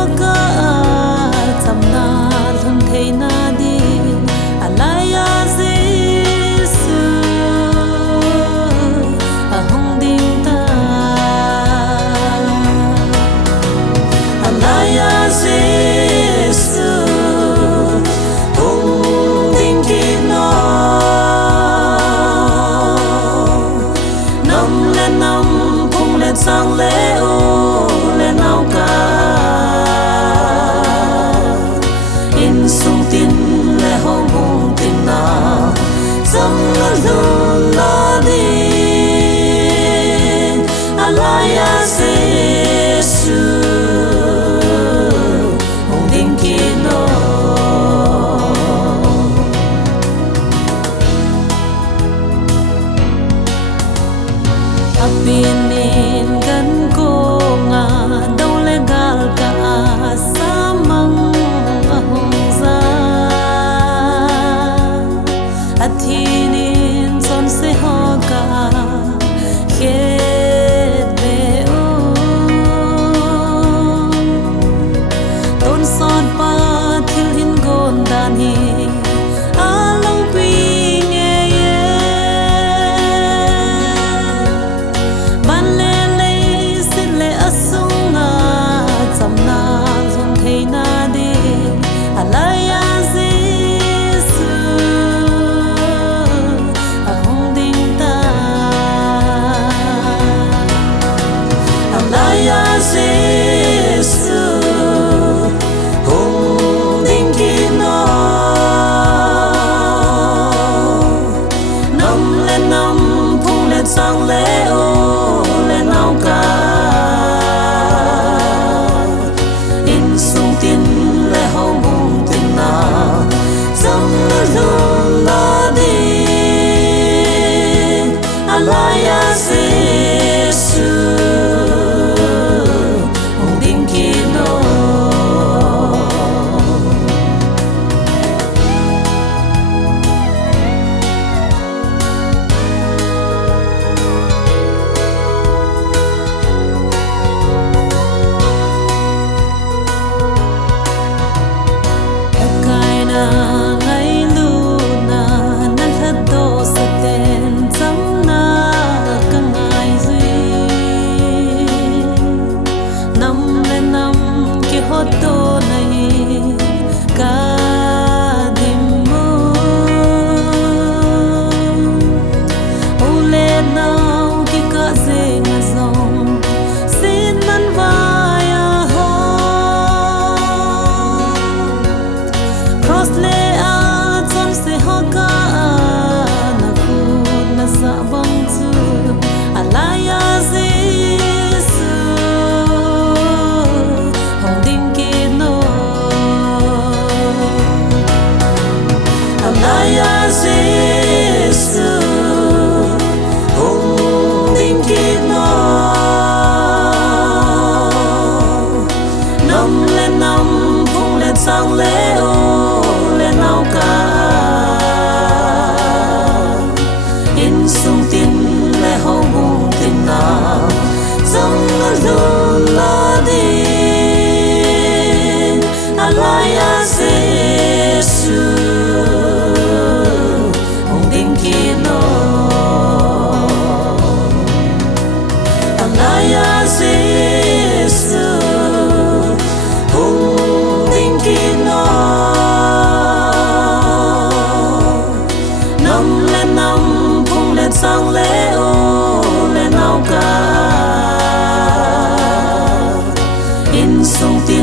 ho ka cham na lum thei na di alaya Giêsu a hong ding ta alaya Giêsu hong ding ki no nam phung lên sang lễ u lên ao ca in sung tin lễ hong hong tin na dâm la lun la đi alaya Giêsu hong ding ki no apinin gan ko nga daw legal ka sa mga hongza at hinin son se hoga khedeo ton son pa thil hin gon dan hi along pi alaya Giêsu a hong ding ta alaya Giêsu hong ding ki no nam phung lên sang lễ ô lên ao ca in sung tin lễ hong hong tin na dâm la lun la đi alaya Giêsu hong ding ki no ngày luna nan thật đô sa tên chấm na cả ngày duy năm lên năm kia hot đô này cả đêm mơ ô lên nào kia cả dễ ngã dòng xin năn vai cross le a chom se ho ka na phut na sa bang chu alaya Giêsu hong ding ki no alaya Giêsu hong ding ki no năm phung lên sang lễ ô lên ao ca in sung tin lễ hong hong tin na dâm la lun la đi alaya Giêsu hong ding ki no alaya Giêsu hong ding ki no năm phung lên sang lễ ô lên ao ca in sung tin